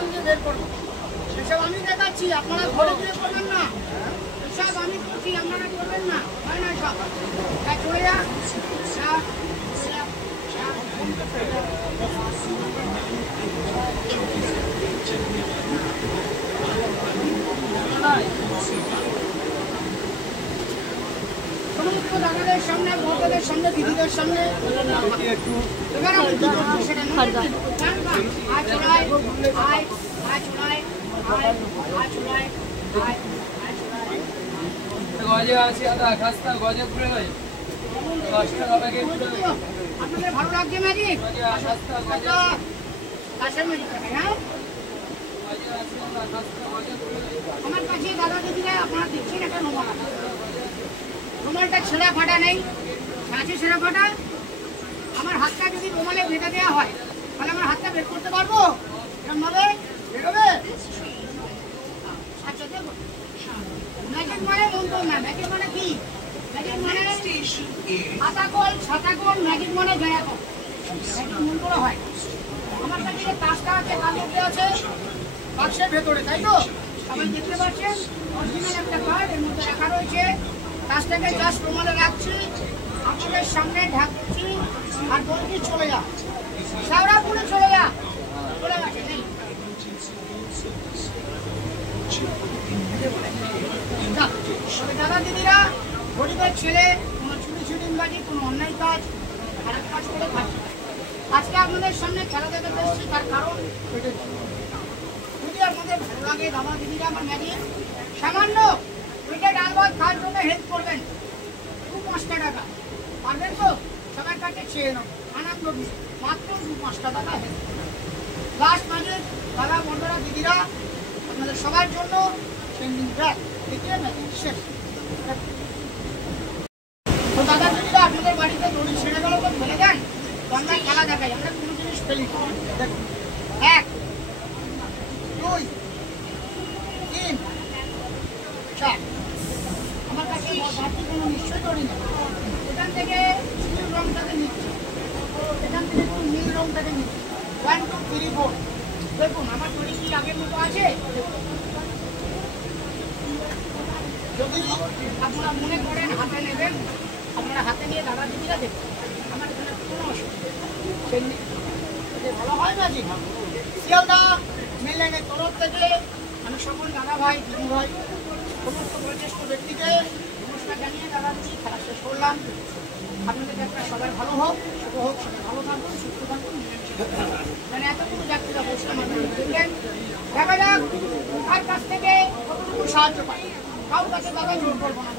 দোকান দিয়ে বের করবো। সেসব আমি দেখাচ্ছি, আপনারা ঘরে গিয়ে করবেন না। এসব আমি করছি, আপনারা করবেন না। হয় না সব চলে যা সমস্ত দাদাদের সামনে, বড়দের সামনে, দিদিদের সামনে আপনাদের ভালো লাগছে ম্যাজিক? আমার কাছে দাদা দিদিরা আপনারা দেখছেন একটা রুমাল, রুমালটা ছেঁড়া ফাটা নেই, কাছে ছেঁড়া ফাটা। আমার হাতটা যদি রুমালে বেঁধে দেওয়া হয় তাহলে আমার হাতটা বের করতে পারবো? এরকমভাবে বেরোবে? আচ্ছা দেখো, ম্যাজিক মানে মন্ত্র না। ম্যাজিক মানে কি? ম্যাজিক মানে হাতাকল, ছাতাকল, ম্যাজিক মানে গেঁড়াকল। ম্যাজিক মন্ত্র হয়। আমার কাছে যে কাজটা আছে, কাজ করতে আছে বাক্সের ভেতরে, তাই তো? সবাই দেখতে পাচ্ছেন অরিজিনাল একটা কার্ড, এর মধ্যে রাখা রয়েছে। কাজটাকে জাস্ট রুমালে রাখছি, আপনাদের সামনে ঢাকছি আর বলছি চলে যা, শাওরাপুরে চলে যা। চলে গেছে নেই। দাদা দিদিরা, গরিবের ছেলে, কোনো চুরি ছিটিংবাজি, কোনো অন্যায় কাজ, খারাপ কাজ করে খাচ্ছে। আজকে আপনাদের সামনে খেলা দেখাতে এসেছি, তার কারণ যদি আপনাদের ভালো লাগে দাদা দিদিরা আমার ম্যাজিক সামান্য ওইটা ডাল ভাত খাওয়ার জন্য হেল্প করবেন, 2-5 টাকা পারবেন তো? সবার কাছে চেয়ে নেব, আনন্দ দিয়ে মাত্র 2-5 টাকা হেল্প। লাস্ট ম্যাজিক দাদা বন্ধুরা দিদিরা আপনাদের সবার জন্য ট্রেন্ডিং ব্যাগ দেখিয়ে ম্যাজিক শেষ। তো দাদা দিদিরা আপনাদের বাড়িতে দড়ি ছেড়ে গেল তো ফেলে দেন, তো আমরা খেলা দেখাই, আমরা কোনো জিনিস ফেলি। দেখুন 1, 2, 3, 4। আমার কাছে বাড়তি কোনো নিশ্চয় দড়ি নেই। এখান থেকে নীল রংটাকে নিচ্ছি, এখান থেকে একটু নীল রংটাকে নিচ্ছি। 1, 2, 3, 4। দেখুন আমার দড়ি কি আগের মতো আছে? যদি আপনারা মনে করেন হাতে নেবেন, আপনারা হাতে নিয়ে দাদা দিদিরা দেখুন, আমার এখানে কোনো অসুবিধা নেই। ভালো হয় না জি? শিয়ালদা মেন লাইনের তরফ থেকে আমি সকল দাদা ভাই, দিদি ভাই, সমস্ত বয়োজ্যেষ্ঠ ব্যক্তিকে নমস্কার জানিয়ে দাদা দিদি খেলা শেষ করলাম। আপনাদের একটা সবাই ভালো হোক, শুভ হোক, সবাই ভালো থাকুন, সুস্থ থাকুন। মানে এতটুকু যাত্রীরা বসলাম, আপনারা দেখলেন। দেখা যাক কার কাছ থেকে কতটুকু সাহায্য পাই। কারোর কাছে দাদা জোর করবো না।